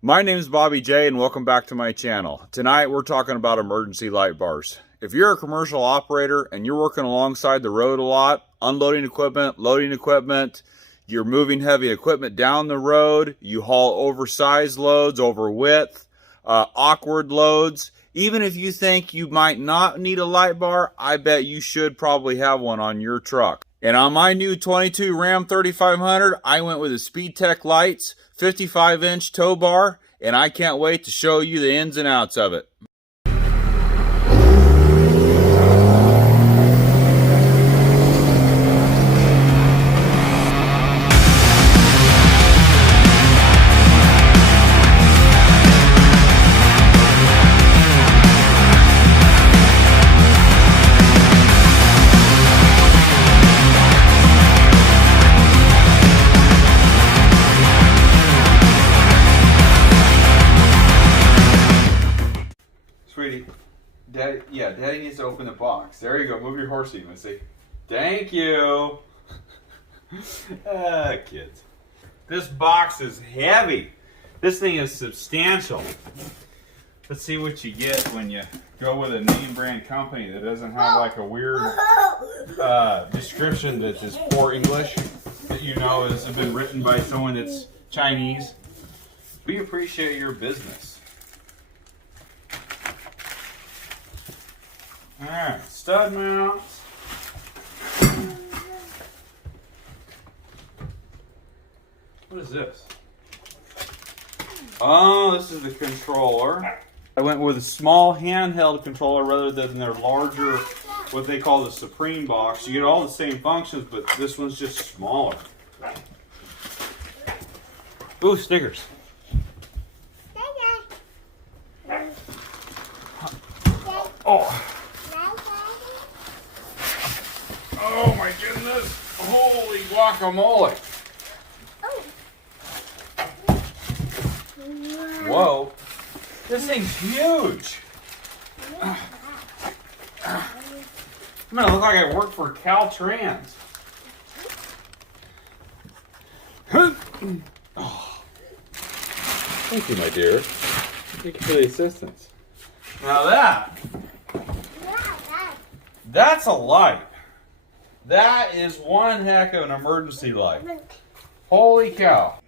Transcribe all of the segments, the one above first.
My name is Bobby J and welcome back to my channel. Tonight we're talking about emergency light bars. If you're a commercial operator and you're working alongside the road a lot, unloading equipment, loading equipment, you're moving heavy equipment down the road, you haul oversized loads, over width, awkward loads, even if you think you might not need a light bar, I bet you should probably have one on your truck. And on my new 22 Ram 3500, I went with a Speedtech Lights 55-inch tow bar, and I can't wait to show you the ins and outs of it. Sweetie, Daddy needs to open the box. There you go. Move your horsey, Missy. Thank you. Kids. This box is heavy. This thing is substantial. Let's see what you get when you go with a name brand company that doesn't have like a weird description that is poor English that you know has been written by someone that's Chinese. We appreciate your business. Alright, stud mounts. What is this? Oh, this is the controller. I went with a small handheld controller rather than their larger, what they call the Supreme box. You get all the same functions, but this one's just smaller. Ooh, stickers. Oh. Oh my goodness! Holy guacamole! Whoa! This thing's huge! I'm gonna look like I work for Caltrans. Oh. Thank you, my dear. Thank you for the assistance. Now that's a light. That is one heck of an emergency light. Holy cow.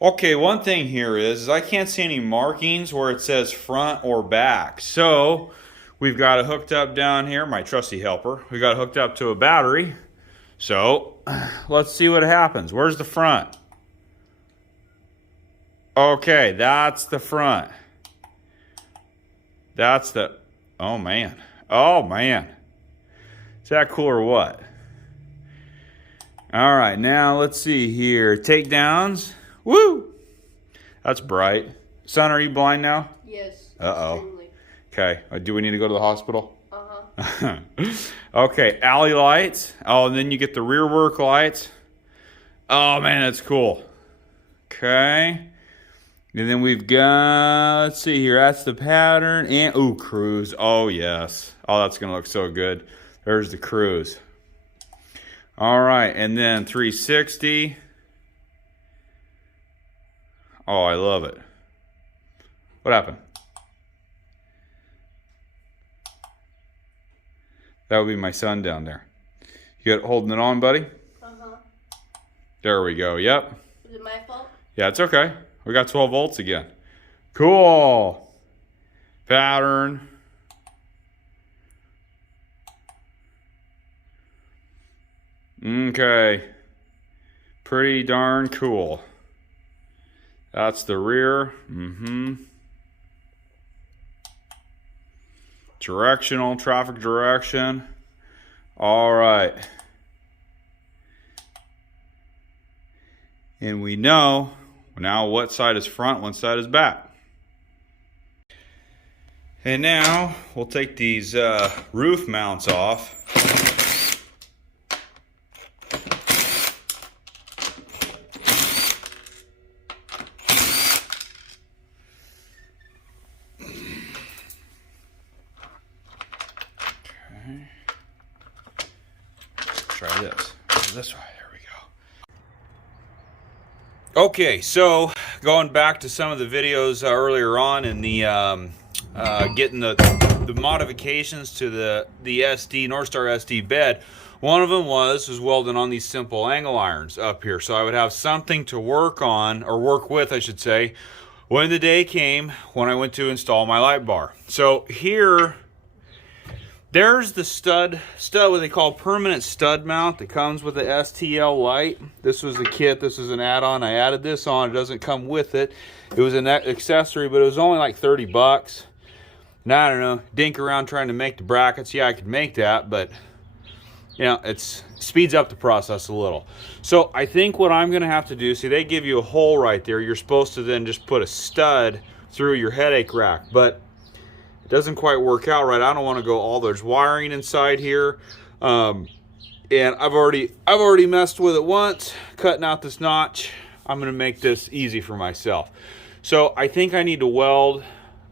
Okay, one thing here is I can't see any markings where it says front or back. So we've got it hooked up down here, my trusty helper. We got it hooked up to a battery. So let's see what happens. Where's the front? Okay, that's the front. That's the, oh man. Oh man. Is that cool or what? All right, now let's see here. Takedowns. Woo! That's bright. Son, are you blind now? Yes. Uh-oh. Extremely. Okay. Do we need to go to the hospital? Uh-huh. Okay, alley lights. Oh, and then you get the rear work lights. Oh, man, that's cool. Okay. And then we've got, let's see here. That's the pattern. And, ooh, cruise. Oh, yes. Oh, that's going to look so good. There's the cruise. All right, and then 360. Oh, I love it. What happened? That would be my son down there. You got holding it on, buddy? Uh-huh. There we go. Yep. Is it my fault? Yeah, it's okay. We got 12 volts again. Cool. Pattern. Okay. Pretty darn cool. That's the rear. Directional, traffic direction. All right. And we know now what side is front, one side is back. And now we'll take these roof mounts off. Try this. This way. There we Okay, so going back to some of the videos earlier on in the getting the modifications to the SD Northstar SD bed, one of them was welding on these simple angle irons up here, so I would have something to work on, or work with I should say, when the day came when I went to install my light bar. So here, there's the stud what they call permanent stud mount that comes with the STL light. This was the kit, this is an add-on. I added this on, it doesn't come with it. It was an accessory, but it was only like 30 bucks. Now I don't know, dink around trying to make the brackets. Yeah, I could make that, but you know, it speeds up the process a little. So I think what I'm gonna have to do, see, they give you a hole right there. You're supposed to then just put a stud through your headache rack, but it doesn't quite work out right. I don't want to go all there's wiring inside here, and I've already messed with it once, cutting out this notch. I'm going to make this easy for myself. So I think I need to weld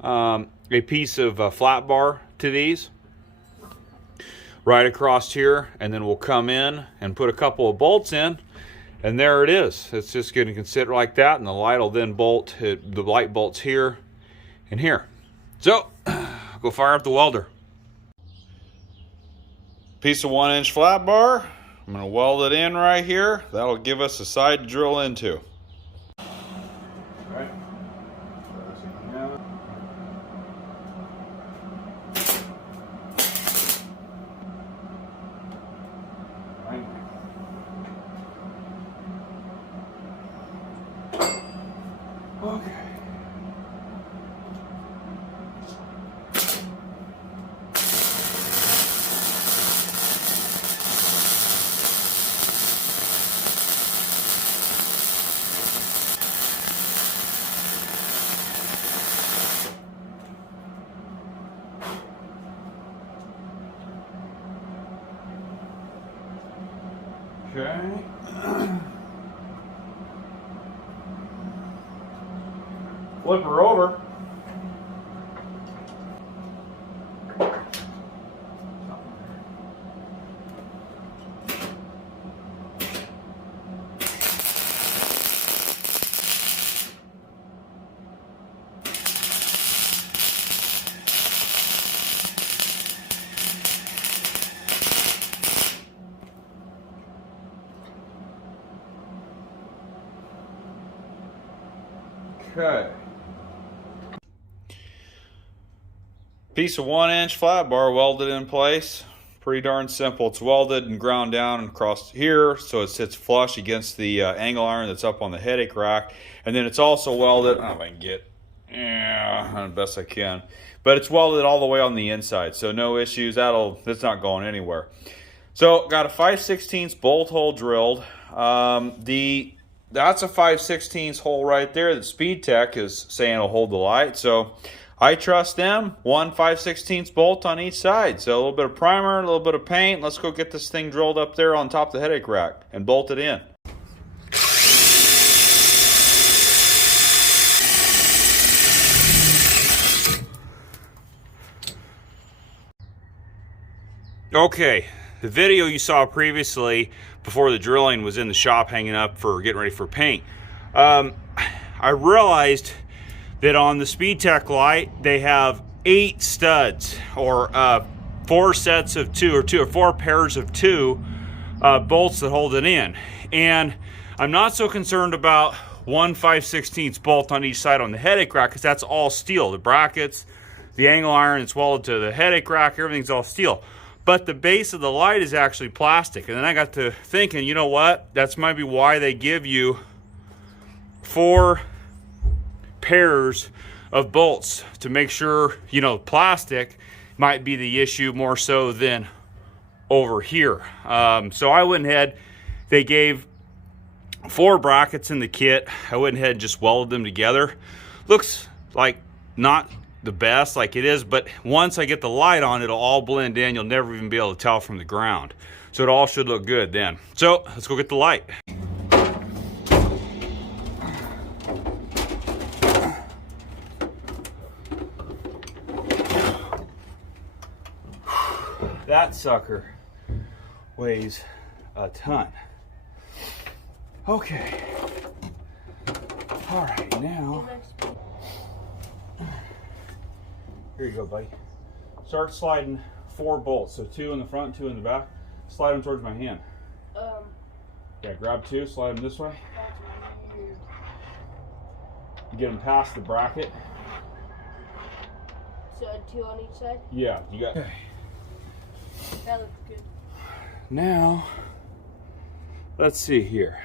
a piece of flat bar to these right across here, and then we'll come in and put a couple of bolts in, and there it is. It's just going to sit like that, and the light will then bolt. The light bolts here and here. So go fire up the welder. Piece of 1-inch flat bar. I'm going to weld it in right here. That'll give us a side to drill into. All right. Okay. Okay. Flip her over. Okay. Piece of 1-inch flat bar welded in place. Pretty darn simple. It's welded and ground down across here so it sits flush against the angle iron that's up on the headache rack. And then it's also welded, I don't know if I can get, the best I can. But it's welded all the way on the inside, so no issues. That's not going anywhere. So got a 5/16 bolt hole drilled. That's a 5/16 hole right there that Speedtech is saying will hold the light. So I trust them. 1 5/16 bolt on each side. So a little bit of primer, a little bit of paint. Let's go get this thing drilled up there on top of the headache rack and bolt it in. Okay, the video you saw previously before the drilling was in the shop hanging up for getting ready for paint. I realized that on the Speedtech light they have 8 studs, or 4 sets of 2, or 4 pairs of 2 bolts that hold it in. And I'm not so concerned about 1 5/16 bolt on each side on the headache rack, because that's all steel. The brackets, the angle iron, it's welded to the headache rack, everything's all steel. But the base of the light is actually plastic. And then I got to thinking, you know what? That's maybe why they give you 4 pairs of bolts, to make sure, you know, plastic might be the issue more so than over here. So I went ahead, they gave 4 brackets in the kit. I went ahead and just welded them together. Looks like not the best like it is, but once I get the light on, it'll all blend in. You'll never even be able to tell from the ground. So it all should look good then. So let's go get the light. That sucker weighs a ton. Okay. All right, now. Here you go, buddy. Start sliding 4 bolts. So 2 in the front, 2 in the back. Slide them towards my hand. Yeah, grab 2, slide them this way. Get them past the bracket. So 2 on each side? Yeah, you got. Okay. That looks good. Now, let's see here.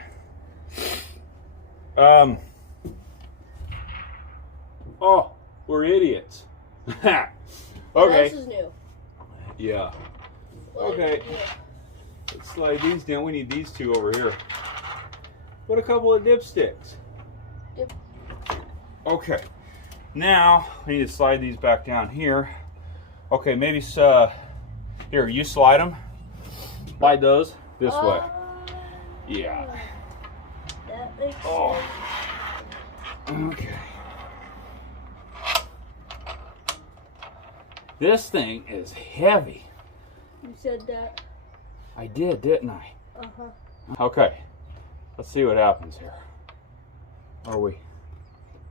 Oh, we're idiots. Okay. This is new. Yeah. Okay. Let's slide these down. We need these 2 over here. What a couple of dipsticks. Dip. Okay. Now we need to slide these back down here. Okay, maybe here, you slide them. Slide those this way. Yeah. That makes sense. Okay. This thing is heavy. You said that. I did, didn't I? Uh-huh. Okay. Let's see what happens here. Are we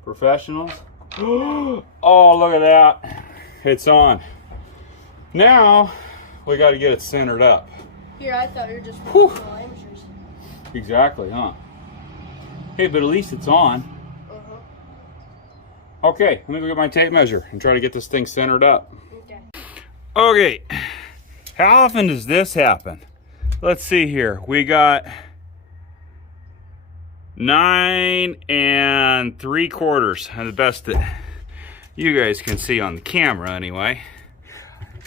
professionals? Oh, look at that. It's on. Now, we got to get it centered up. Here, I thought you were just professional amateurs. Exactly, huh? Hey, but at least it's on. Uh-huh. Okay, let me go get my tape measure and try to get this thing centered up. Okay. Okay, how often does this happen? Let's see here. We got 9 3/4. And the best that you guys can see on the camera anyway.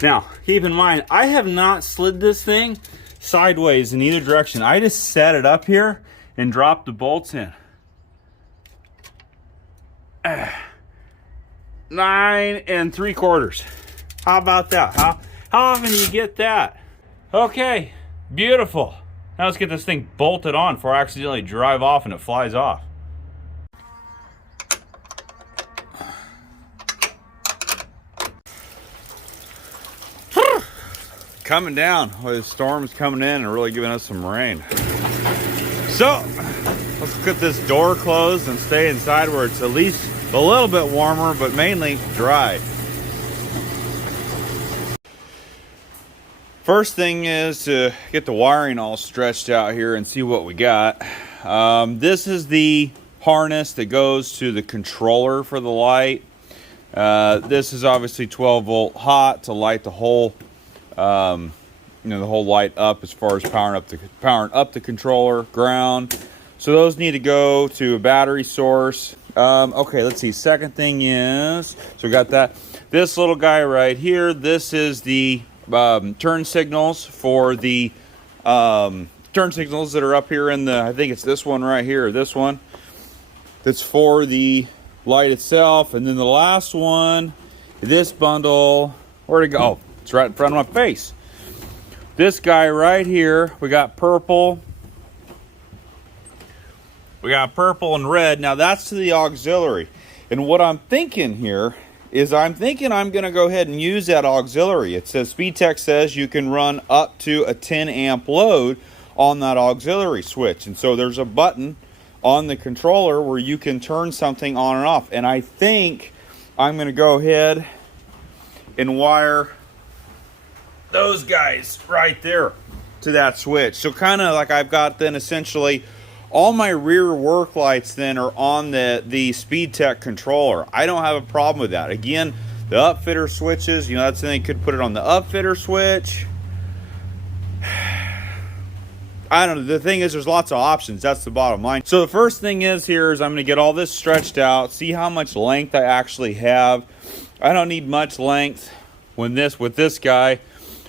Now, keep in mind, I have not slid this thing sideways in either direction. I just set it up here and dropped the bolts in. 9 3/4. How about that? How often do you get that? Okay, beautiful. Now let's get this thing bolted on before I accidentally drive off and it flies off. Coming down. Well, the storm's coming in and really giving us some rain. So, let's get this door closed and stay inside where it's at least a little bit warmer, but mainly dry. First thing is to get the wiring all stretched out here and see what we got. This is the harness that goes to the controller for the light. This is obviously 12 volt hot to light the whole, the whole light up as far as powering up the controller, ground. So those need to go to a battery source. Okay, let's see. Second thing is, so we got that. This little guy right here. This is the turn signals for the turn signals that are up here in the, I think it's this one right here, this one. That's for the light itself. And then the last one, this bundle, where'd it go? Oh, it's right in front of my face. This guy right here, we got purple. We got purple and red. Now that's to the auxiliary. And what I'm thinking here is I'm going to go ahead and use that auxiliary. It says, Speedtech says you can run up to a 10 amp load on that auxiliary switch. And so there's a button on the controller where you can turn something on and off. And I think I'm going to go ahead and wire those guys right there to that switch. So kind of like I've got then essentially all my rear work lights then are on the Speedtech controller. I don't have a problem with that. Again, the upfitter switches, that's something you could put it on the upfitter switch. I don't know. The thing is, there's lots of options. That's the bottom line. So the first thing is here is I'm going to get all this stretched out, see how much length I actually have. I don't need much length with this guy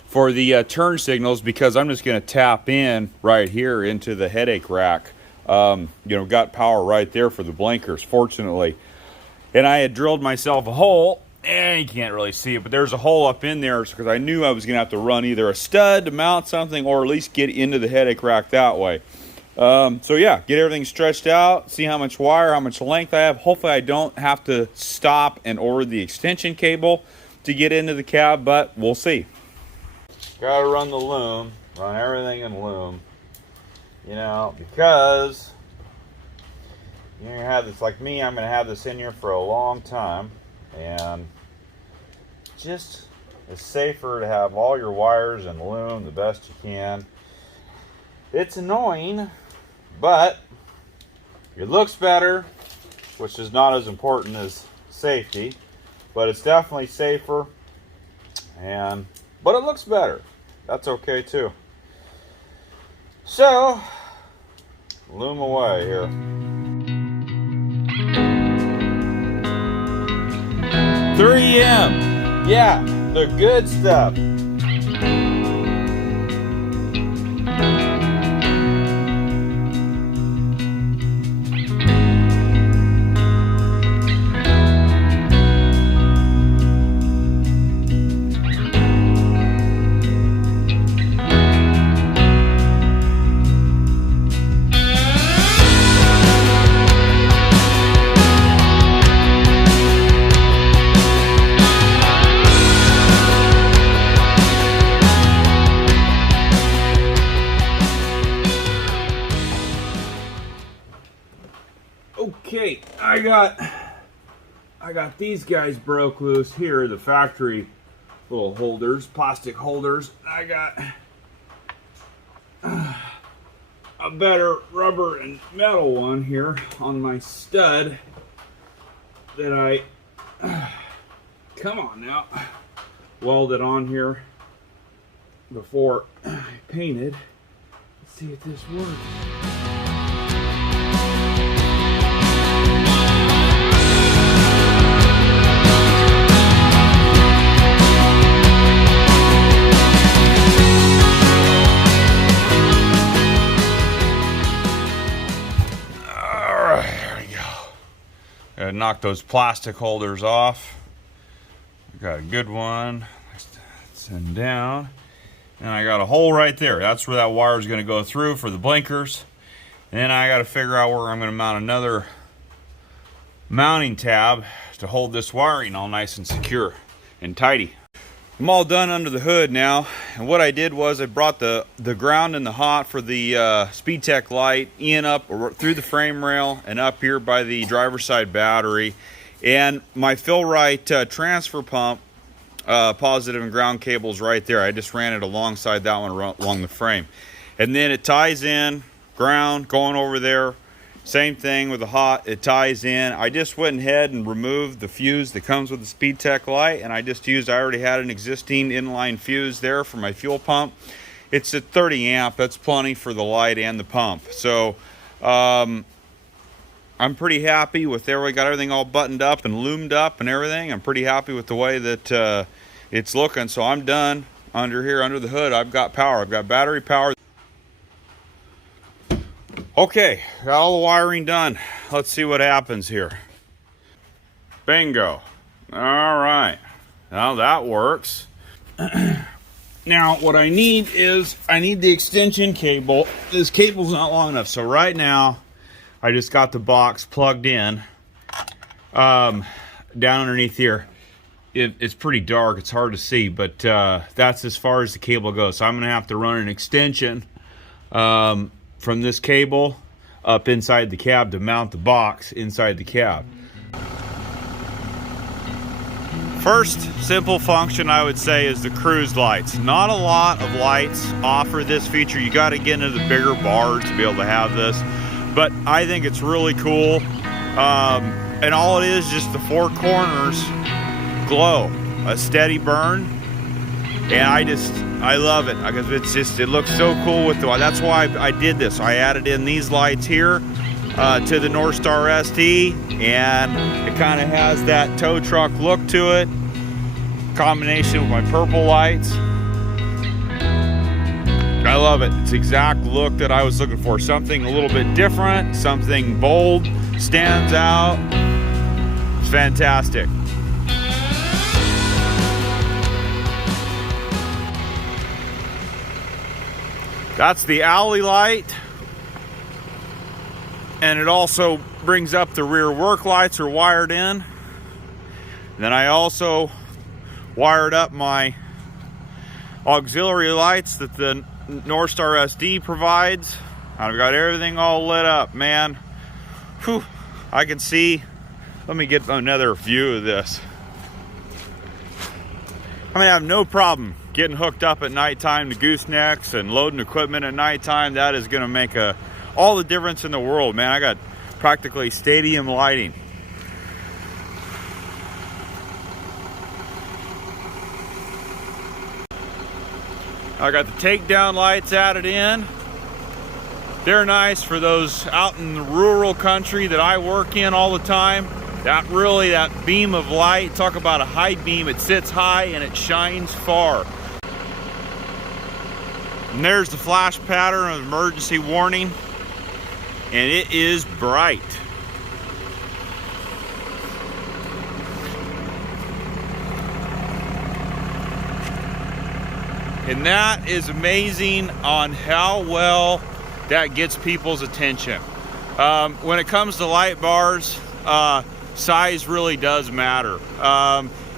for the turn signals because I'm just going to tap in right here into the headache rack. Got power right there for the blinkers, fortunately. And I had drilled myself a hole, and you can't really see it, but there's a hole up in there because I knew I was going to have to run either a stud to mount something or at least get into the headache rack that way. So yeah, get everything stretched out, see how much wire, how much length I have. Hopefully I don't have to stop and order the extension cable to get into the cab, but we'll see. Gotta run the loom, run everything in loom. Because you're gonna have this, like me, I'm gonna have this in here for a long time, and just it's safer to have all your wires and loom the best you can. It's annoying, but it looks better, which is not as important as safety, but it's definitely safer, but it looks better. That's okay too. So, loom away here. 3M, yeah, the good stuff. Okay, I got these guys broke loose here, the factory little holders, plastic holders. I got a better rubber and metal one here on my stud that I come on now, welded on here before I painted. Let's see if this works. Knock those plastic holders off. Got a good one. Send down, and I got a hole right there. That's where that wire is going to go through for the blinkers. And then I got to figure out where I'm going to mount another mounting tab to hold this wiring all nice and secure and tidy. I'm all done under the hood now, and what I did was I brought the ground and the hot for the Speedtech light in up through the frame rail and up here by the driver's side battery, and my Fill-Rite transfer pump positive and ground cables right there. I just ran it alongside that one along the frame, and then it ties in ground going over there. Same thing with the hot, it ties in. I just went ahead and removed the fuse that comes with the Speedtech light, and I already had an existing inline fuse there for my fuel pump. It's at 30 amp, that's plenty for the light and the pump. So I'm pretty happy with there. We got everything all buttoned up and loomed up and everything. I'm pretty happy with the way that it's looking. So I'm done under here, under the hood. I've got power, I've got battery power. Okay, got all the wiring done. Let's see what happens here. Bingo. All right, now that works. Now what I need is, I need the extension cable. This cable's not long enough, so right now I just got the box plugged in down underneath here. It's pretty dark, it's hard to see, but that's as far as the cable goes. So I'm gonna have to run an extension from this cable up inside the cab to mount the box inside the cab. First simple function I would say is the cruise lights. Not a lot of lights offer this feature. You got to get into the bigger bars to be able to have this, but I think it's really cool. And all it is, just the four corners glow, a steady burn, and I love it because it looks so cool with the, that's why I did this. I added in these lights here to the North Star ST, and it kind of has that tow truck look to it, combination with my purple lights. I love it. It's the exact look that I was looking for. Something a little bit different, something bold, stands out. It's fantastic. That's the alley light, and it also brings up the rear work lights are wired in. Then I also wired up my auxiliary lights that the North Star SD provides. I've got everything all lit up, man. Whew. I can see, let me get another view of this. I mean, I have no problem getting hooked up at nighttime to goosenecks and loading equipment at nighttime. That is gonna make all the difference in the world, man. I got practically stadium lighting. I got the takedown lights added in. They're nice for those out in the rural country that I work in all the time. That beam of light, talk about a high beam, it sits high and it shines far. And there's the flash pattern of emergency warning, and it is bright. And that is amazing on how well that gets people's attention. When it comes to light bars, size really does matter.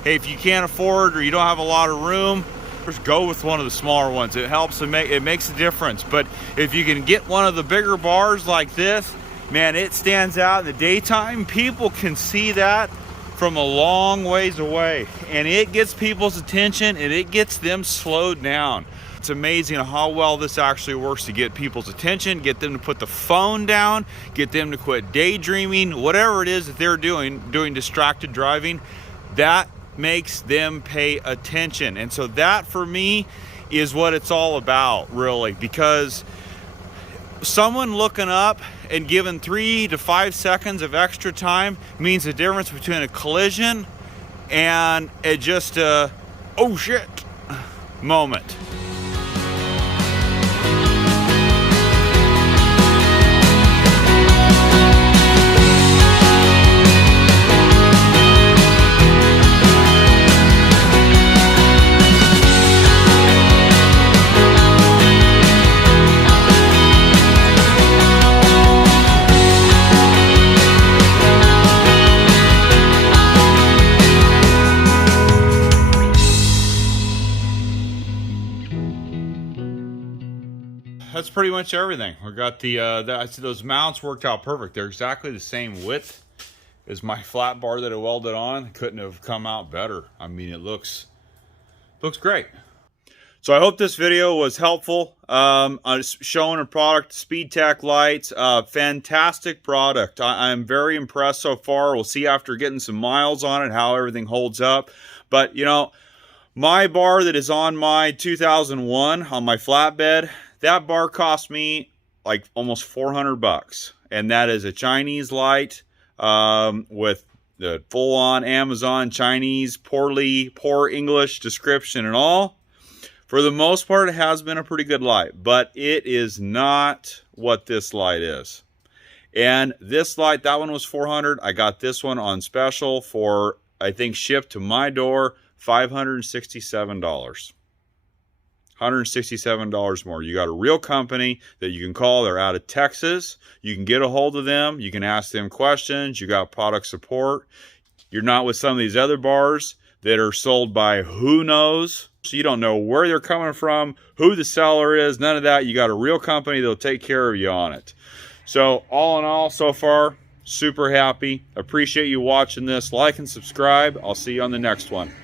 Hey, if you can't afford or you don't have a lot of room, just go with one of the smaller ones. It helps to it makes a difference. But if you can get one of the bigger bars like this, man, it stands out in the daytime. People can see that from a long ways away, and it gets people's attention and it gets them slowed down. It's amazing how well this actually works to get people's attention, get them to put the phone down, get them to quit daydreaming, whatever it is that they're doing distracted driving. That makes them pay attention. And so that for me is what it's all about, really, because someone looking up and given 3 to 5 seconds of extra time means the difference between a collision and just a oh shit moment. That's pretty much everything. We got I see those mounts worked out perfect. They're exactly the same width as my flat bar that I welded on. Couldn't have come out better. I mean, it looks great. So I hope this video was helpful. I'm showing a product, Speedtech Lights. Fantastic product. I'm very impressed so far. We'll see after getting some miles on it how everything holds up. But you know, my bar that is on my 2001 on my flatbed, that bar cost me like almost 400 bucks. And that is a Chinese light with the full-on Amazon Chinese, poor English description and all. For the most part, it has been a pretty good light, but it is not what this light is. And this light, that one was 400. I got this one on special for, I think, shipped to my door, $567. $167 more. You got a real company that you can call. They're out of Texas. You can get a hold of them. You can ask them questions. You got product support. You're not with some of these other bars that are sold by who knows. So you don't know where they're coming from, who the seller is, none of that. You got a real company that'll take care of you on it. So all in all, so far, super happy. Appreciate you watching this. Like and subscribe. I'll see you on the next one.